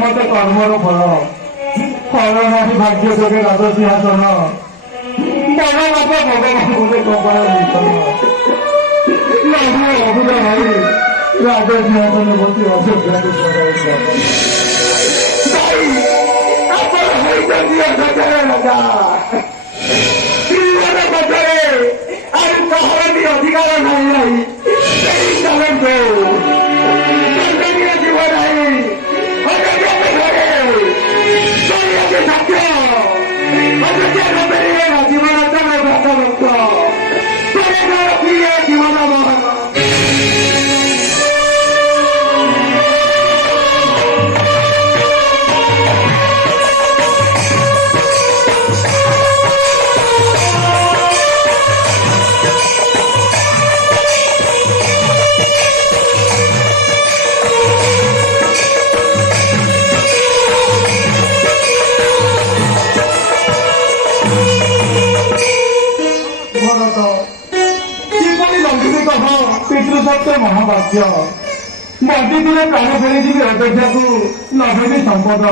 मत कर्मर फल फल ना भाग्य जोगे राज सिंहासन बड़ बाप भगवान बोले कपाल अभिधा भाई राज सिंहासन बसी अशोक अधिकार नहीं महावाक्य बंटी तुले प्राण फेरी जी अपेक्षा को नभेदी संपद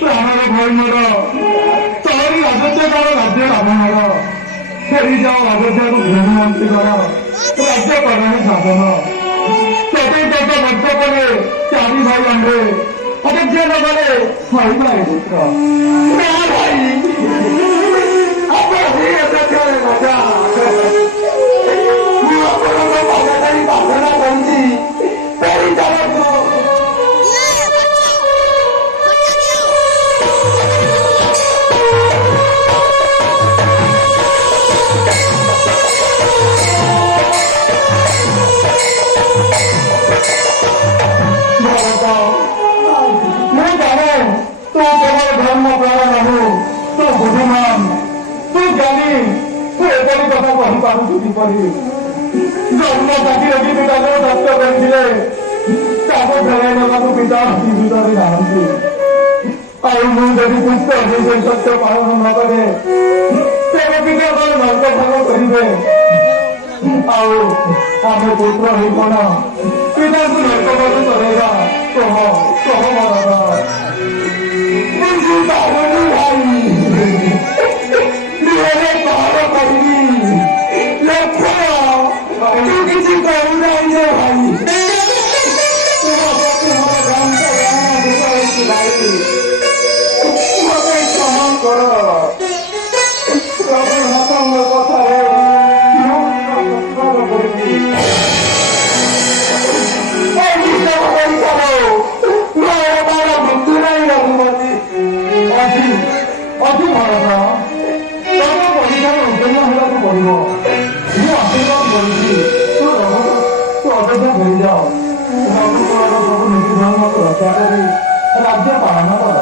प्राणर भयमर तोरी राजत्व कर राज्य रावणर फेरी जाओ अयोध्या को गृहमंत्री कर राज्य करणे शासन चतुर्थ वर्ष पर चारि भाई आंबे अयोध्या नगरे भाई भाई पुत्र भाई राजा प्रार्थना तू केवल धर्म प्राण नहु तू बुद्धिमान तू ज्ञानी तू एपरी कथा कही पारुछु किपरि जन्म जातिर भी पिता सत्य करथिले ताको फेराई नबाकु पिता जीवितरे नाहंती आउ मु जदि पुत्र जे सत्य पालन न करे तेरे पिता को नरक भाग करिवे आउ आमे पुत्र होई कोन पिता को नरक भाग करेगा कह कह दादा मुझे बाबू भाई मेरे बाबा भाई लक्ष्य तू किसी करू नहीं है भाई तुम्हारा काम का भाई मत सहन करो प्रभु हाथों কথা अति भरोसा तब परीक्षार उत्तीर्ण होगा पड़ो ମୁଁ ଆଶୀର୍ବାଦ କରୁଛି ତୁ ରହ ତୁ ଅପେକ୍ଷା କରିଯାଅ ରଘୁକୁଳର ସବୁ ନୀତି ଧର୍ମକୁ ରକ୍ଷା କରି ରାଜ୍ୟ ପାଳନ କର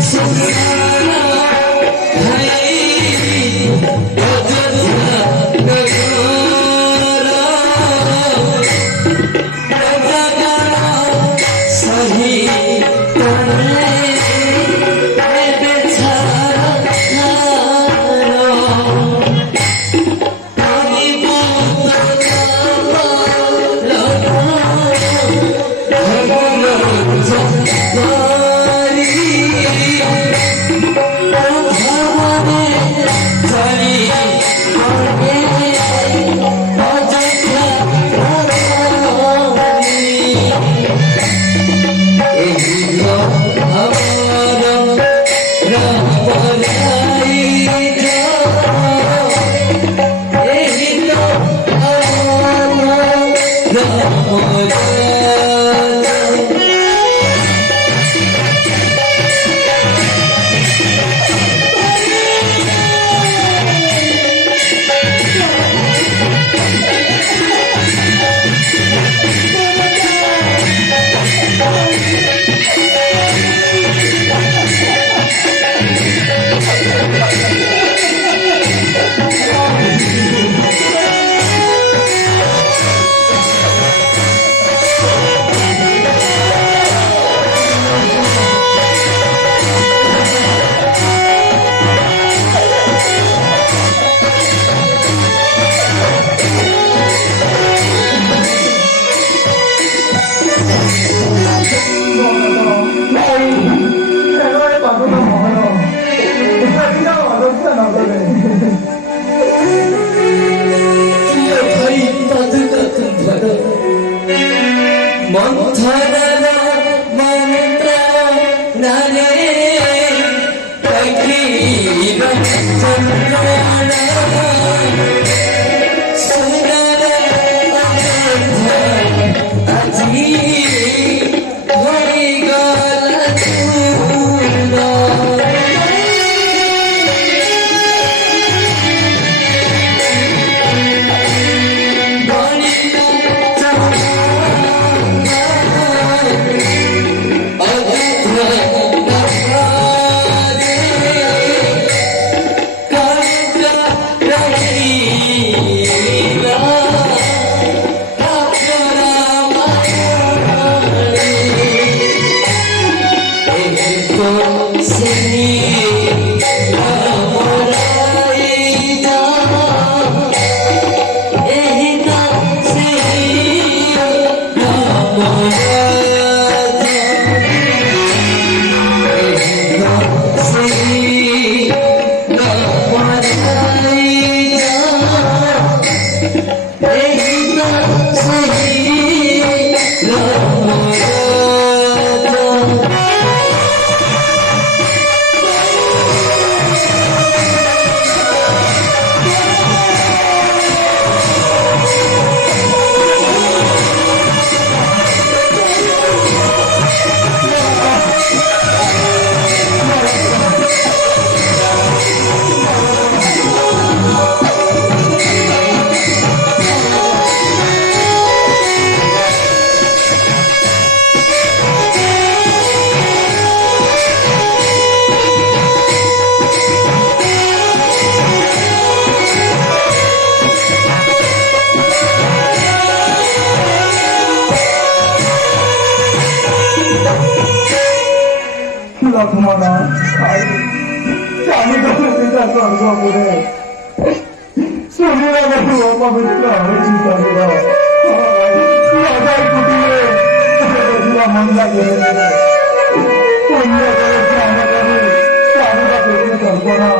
So लक्ष्मणा स्वामीचा स्वर्ग पुढे सूर्याला पवित्र हवेची कुठे तुला मनला गेले पुण्य स्वामीला कल्पना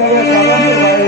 कुठे